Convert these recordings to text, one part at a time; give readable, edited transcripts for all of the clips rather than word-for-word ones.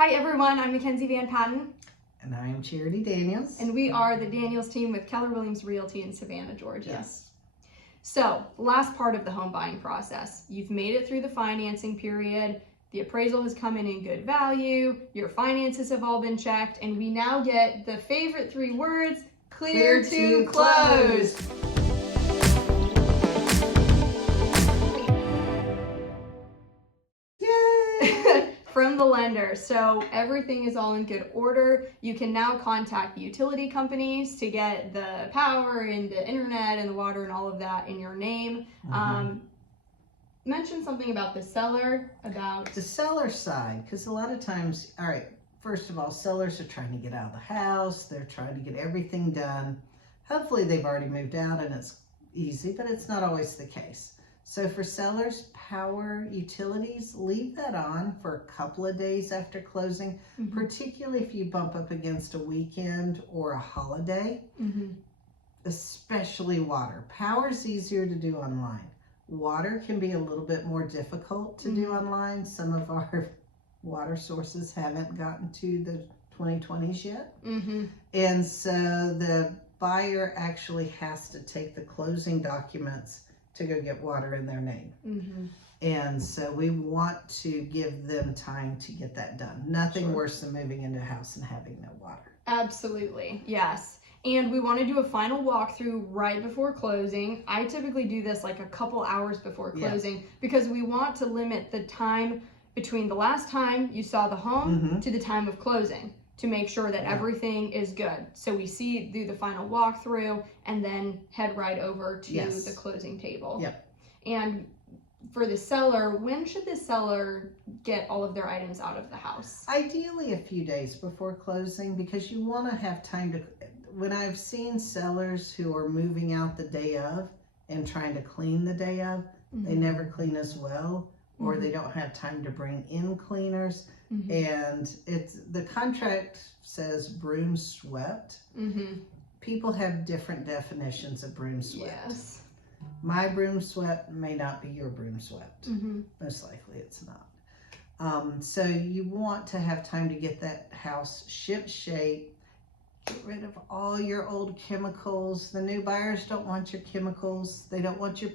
Hi everyone, I'm Mackenzie Van Patten. And I'm Charity Daniels. And we are the Daniels team with Keller Williams Realty in Savannah, Georgia. Yes. So, last part of the home buying process. You've made it through the financing period, the appraisal has come in good value, your finances have all been checked, and we now get the favorite 3 words, clear to close. Yay! From the lender. So everything is all in good order. You can now contact the utility companies to get the power and the internet and the water and all of that in your name. Mention something about the seller, about the seller side, because a lot of times, all right, first of all, sellers are trying to get out of the house. They're trying to get everything done. Hopefully they've already moved out and it's easy, but it's not always the case. So for sellers, power, utilities, leave that on for a couple of days after closing, particularly if you bump up against a weekend or a holiday, especially water. Power is easier to do online. Water can be a little bit more difficult to do online. Some of our water sources haven't gotten to the 2020s yet. And so the buyer actually has to take the closing documents to go get water in their name. And so we want to give them time to get that done. Nothing worse than moving into a house and having no water. Absolutely, yes. And we want to do a final walkthrough right before closing. I typically do this like a couple hours before closing because we want to limit the time between the last time you saw the home to the time of closing to make sure that everything is good. So we do the final walkthrough and then head right over to the closing table. And for the seller, when should the seller get all of their items out of the house? Ideally a few days before closing, because you want to have time to, when I've seen sellers who are moving out the day of and trying to clean the day of, they never clean as well, or they don't have time to bring in cleaners. And the contract says broom swept. People have different definitions of broom swept. My broom swept may not be your broom swept. Most likely it's not. So you want to have time to get that house ship shape, get rid of all your old chemicals. The new buyers don't want your chemicals. They don't want your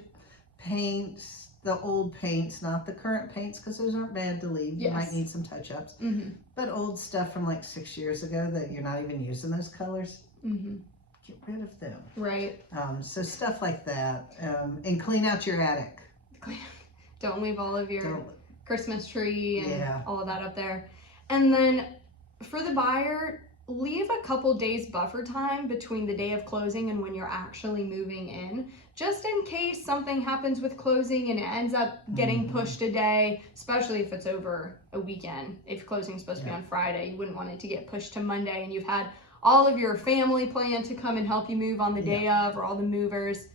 paints, the old paints, not the current paints, because those aren't bad to leave. You might need some touch-ups. But old stuff from like 6 years ago that you're not even using those colors, get rid of them. Right. So stuff like that. And clean out your attic. Don't leave all of your Christmas tree and all of that up there. And then for the buyer, leave a couple days buffer time between the day of closing and when you're actually moving in, just in case something happens with closing and it ends up getting pushed a day, especially if it's over a weekend. If closing is supposed to be on Friday, you wouldn't want it to get pushed to Monday and you've had all of your family plan to come and help you move on the day of, or all the movers.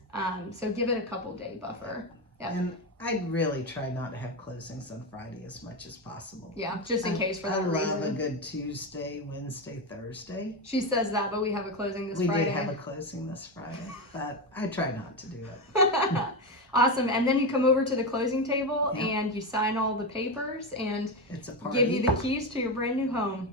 So give it a couple day buffer. And I'd really try not to have closings on Friday as much as possible. Just in case for that reason. I love a good Tuesday, Wednesday, Thursday. She says that, but we have a closing this Friday. We did have a closing this Friday, but I try not to do it. Awesome. And then you come over to the closing table and you sign all the papers and it's a party. Give you the keys to your brand new home.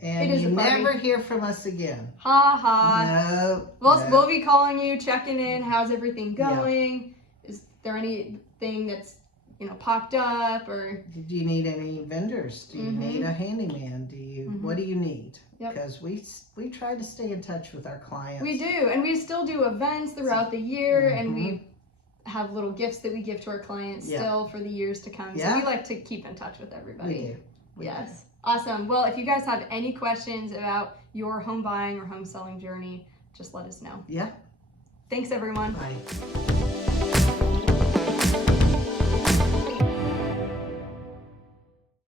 And you never hear from us again. Ha ha. No. We'll be calling you, checking in. How's everything going? Is there anything that's popped up, or do you need any vendors? Do you need a handyman? Do you what do you need? Because we try to stay in touch with our clients. We do, and we still do events throughout the year, and we have little gifts that we give to our clients still for the years to come. So we like to keep in touch with everybody. We do. We do. Awesome. Well, if you guys have any questions about your home buying or home selling journey, just let us know. Yeah. Thanks, everyone. Bye.